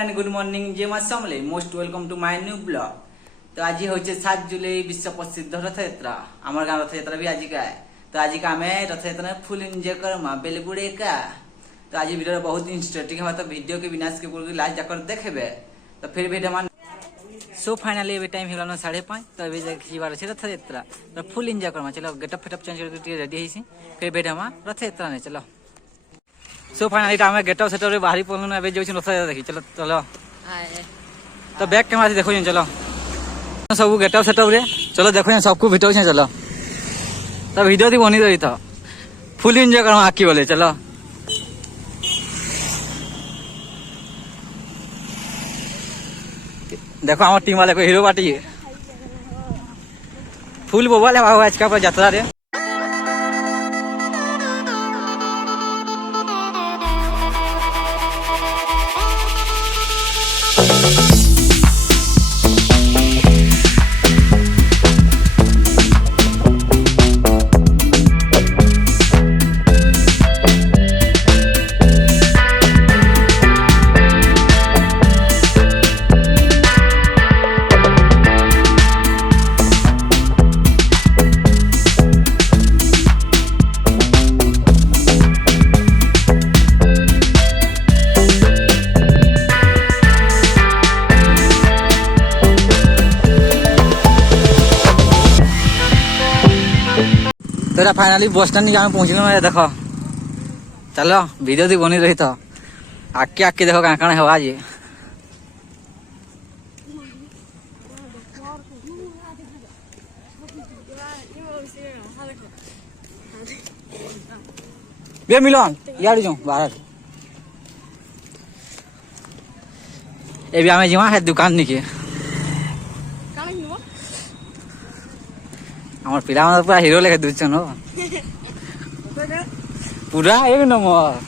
Friend good morning जय मां Samlei most welcome to my new blog. तो आज होचे 7 जुलाई विश्व प्रसिद्ध रथ यात्रा। आमर गाँव रथ यात्रा भी आज का है। तो आज का आम रथ यात्रा फुल एंजॉय करमा बेलगुड़े का। तो आज वीडियो बहुत इंटरेस्टिंग है। तो वीडियो के बिना के लास्ट जाकर देखे तो फिर वीडियो मान सो फाइनली अभी टाइम हो 5:30। तो अभी देखिए अच्छे रथ यात्रा तो फुल एंजॉय करमा। चलो गेटअप फेटअप चेंज करके रेडी है फिर वीडियो रथ यात्रा नहीं चलो। So finally time getup setup बाहरी पड़ल अभी जो रथ यात्रा देखी चलो चलो। तो बैक कैमरा से देखो चलो सब गेटअप सेटअप रे चलो देखो सबको भिटर चलो। तो वीडियो थी बनी रही था फुल एंजॉय करो आखी बोले चलो। देखो हमारे टीम वाले को हीरो पार्टी फुल बोबल है आज का यात्रा रे। तो फाइनली बस स्टैंड जहाँ पहुँचल मैं देख चलो वीडियो थी बनी रही तो आके आके देखो कहाँ कहाँ है आज। बे मिलन यार जो बाहर ए भी आमे जीवा है दुकान निके हमारे पिला पूरा हीरो लेके दूचन हो पूरा एक नंबर।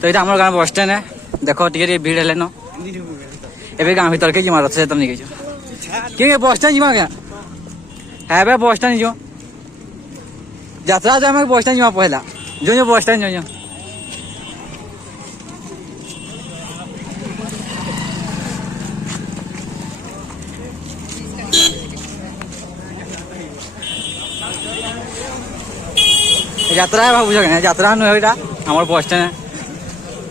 तो ये हमारे गाँव बस स्टैंड है देखो टिके भीड़ है न ए गाँव भर के जीमा रथ से नहीं क्योंकि बस स्टैंड जीमा क्या है बे बस स्टैंड जो यात्रा जो हमें बस स्टैंड जीमा पहला जो बस स्टैंड जो यात्रा है बुझे यात्रा नुटा हमारे बस स्टैंड है।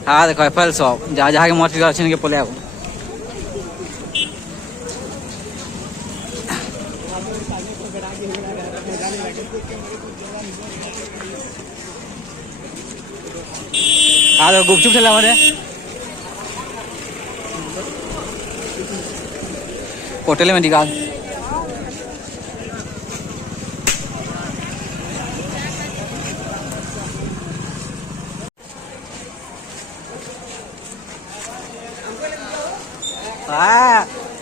हाँ देखो एफएल सब जहाँ जहाँ के मत अच्छे के पले आगो हाँ देखो गुपचुप ठेला हमारे होटल में निकाल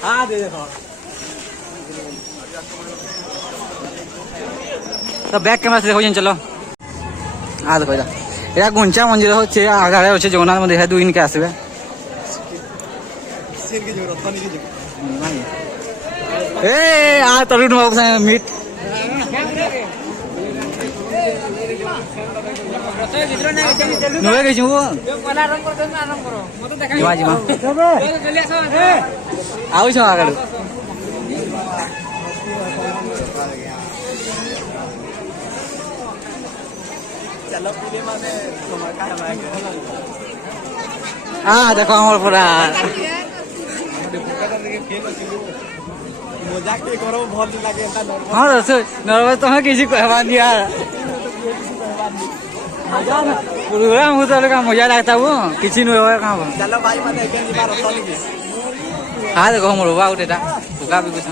हाँ दे देखो। तो बैक कैमरा से देखो चलो हाँ देखो यहाँ गुंचा मंदिर होचे आगे होचे जगन्नाथ मंदिर है 2 दिन के आसबे ए आ तरुण बाबू से मीट नुए गई छु जीवा जीवा आउ छ आगड़ चलो पीले माने धमाका है। हां देखो हमर पूरा मजाक के करो बहुत लागे एता नॉर्मल। हां नॉर्मल तो है किसी कहवा दिया मजा ना पूरा मुझे का मजा लगता वो किसी न होय का चलो भाई माने एक दिन बार होता नहीं। हां देखो हमर बाबा उठेटा भूखा भी कुछ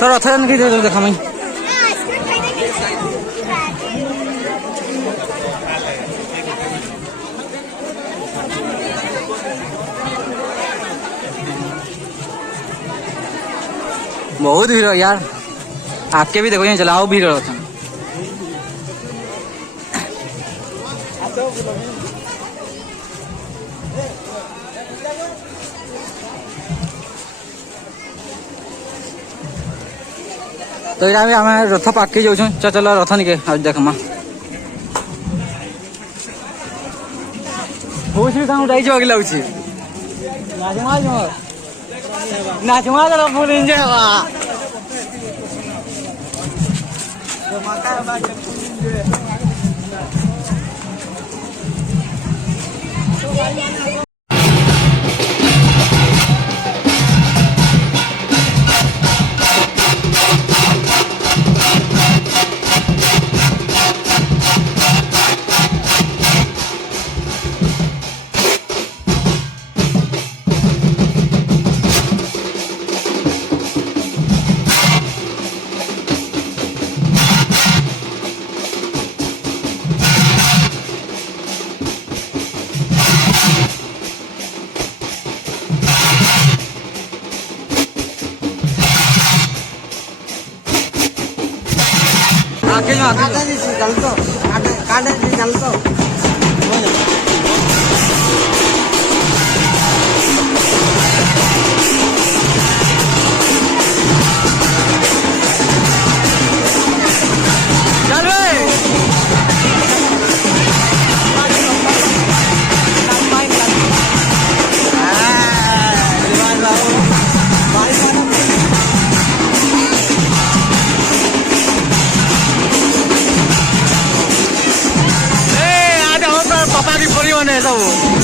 तो रथ की दे देखा मैं बहुत भीड़ है यार आपके भी देखो चलाओ भीड़ होता तो यहाँ भी आम रथ पाखे जाऊँ चल रथ निके आज देखमा बहुत भी काम जाइए आगे लगुच नाचमा कर फुल एंजॉय हवा आगे जो चल तो पापा की पूरी होने सब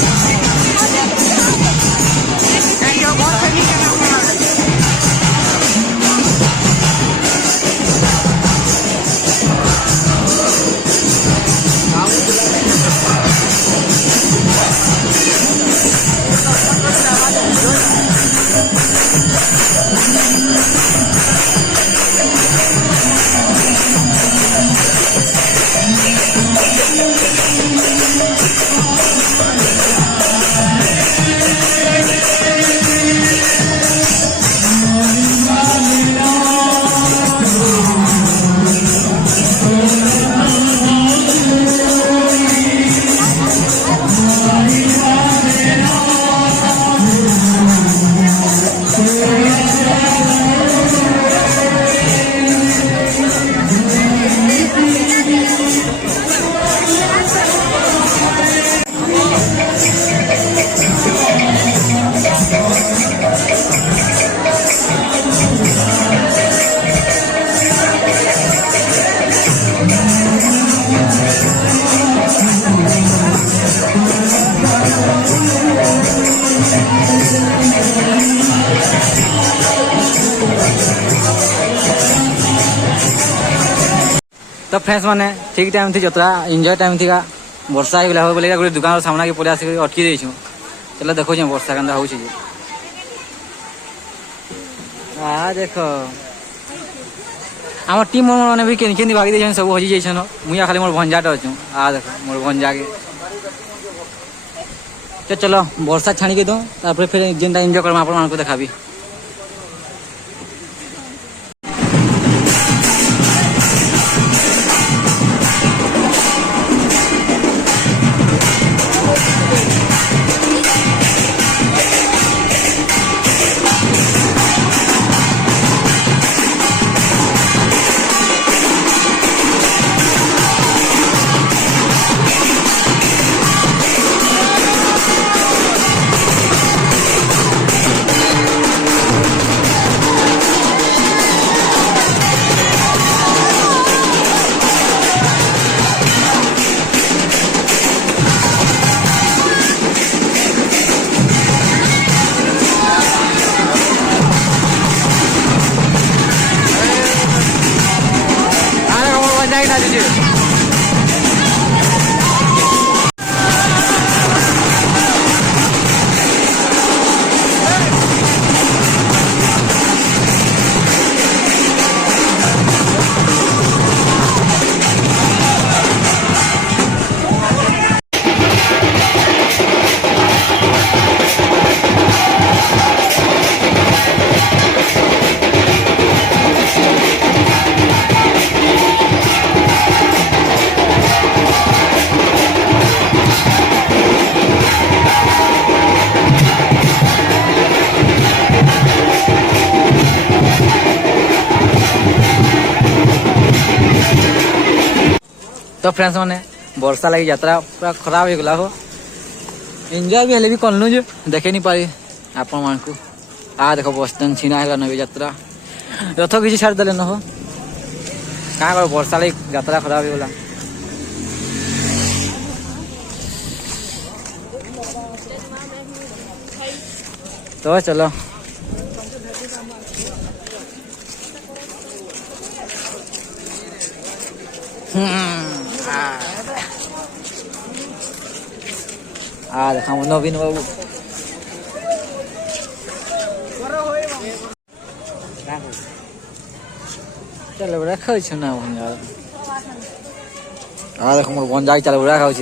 तो फ्रेंड्स माने ठीक टाइम थी जतरा एंजॉय टाइम थी का वर्षा होगा हो बोले गोटे दुकान सामना के पड़े आसिक अटकी देछु चलो देखो वर्षा केंदा हो आ देखो आम टीम मैंने भी केन भागी दे सब हजी जाइछन मुया खाली मोर भंजाटा अच्छु आ देखो मोर भंजा के चलो वर्षा छाणी के दो फिर जेनटा एंजॉय करमा आपण मानको देखाबी तो फ्रेंड्स मैंने वर्षा लगी यात्रा पूरा खराब हो गला हो एंजॉय भी हेले भी कलनु जो देखे नहीं पारी आपण मान को आ देखो बस स्टैंड छीना है नवी यात्रा रथ किसी छाड़ देले न हो कहाँ कर वर्षा लगी यात्रा खराब हो गला तो चलो देखा नवीन बाबू चल बड़ा खाई छ ना देखो मोर बन जाई चल बड़ा खाऊ छ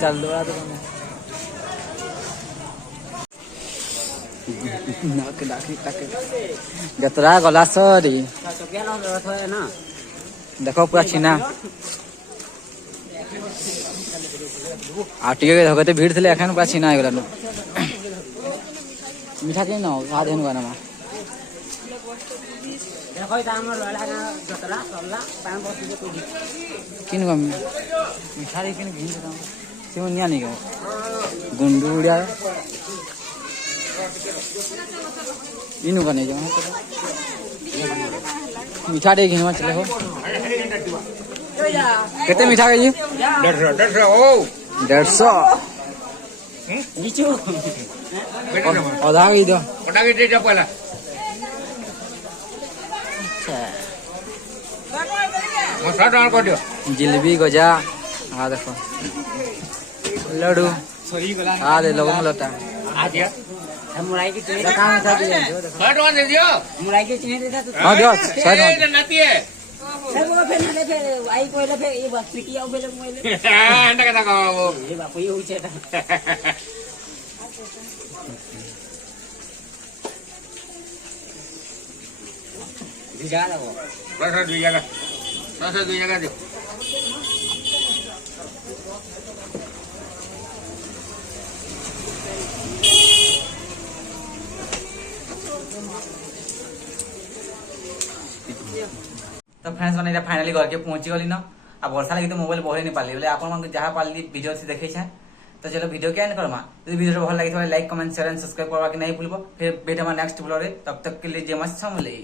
चल दोड़ा तो नाक डाकी तक गतरा गला सरी देखो पूरा छीना आटिके धगते भीड़ थे एखन पूरा छीना हो गला मीठा के न आ देन गाना मा किन गम मीठा रे किन भिन दाम से निया नहीं गो गुंडुड़िया इनु कने जो मीठा दे घिनवा चले हो कितने मीठा के जी 150 ओ 150 नीचो आधा के दो ओटा के दे पहला मसाला डाल कर दियो जिलेबी गजा आ देखो लड्डू आ दे लवंग लता आ दिया मुराई की चीनी काम था दिए हट वन दे दियो मुराई की चीनी देता तो हां दियो साइड ए नती है सर वो फिर आई कोइला फिर ये बस पिटिया उबेले मोइले अंडा का का ये बापू ये होई छेटा दिगा लगो बस दो जगह दे तो फ्रेंड्स मैंने फाइनली घर के पहुंची गली न अब वर्षा लगी तो मोबाइल बहरे नहीं पाली बोले आप जहाँ पाली वीडियो से देखे तो चलो वीडियो क्या करमा यदि वीडियो भल लगी like comment share and subscribe करवा के नहीं भूल फिर बेटा नेक्स्ट ब्लॉग तब तक के लिए जय मां समले।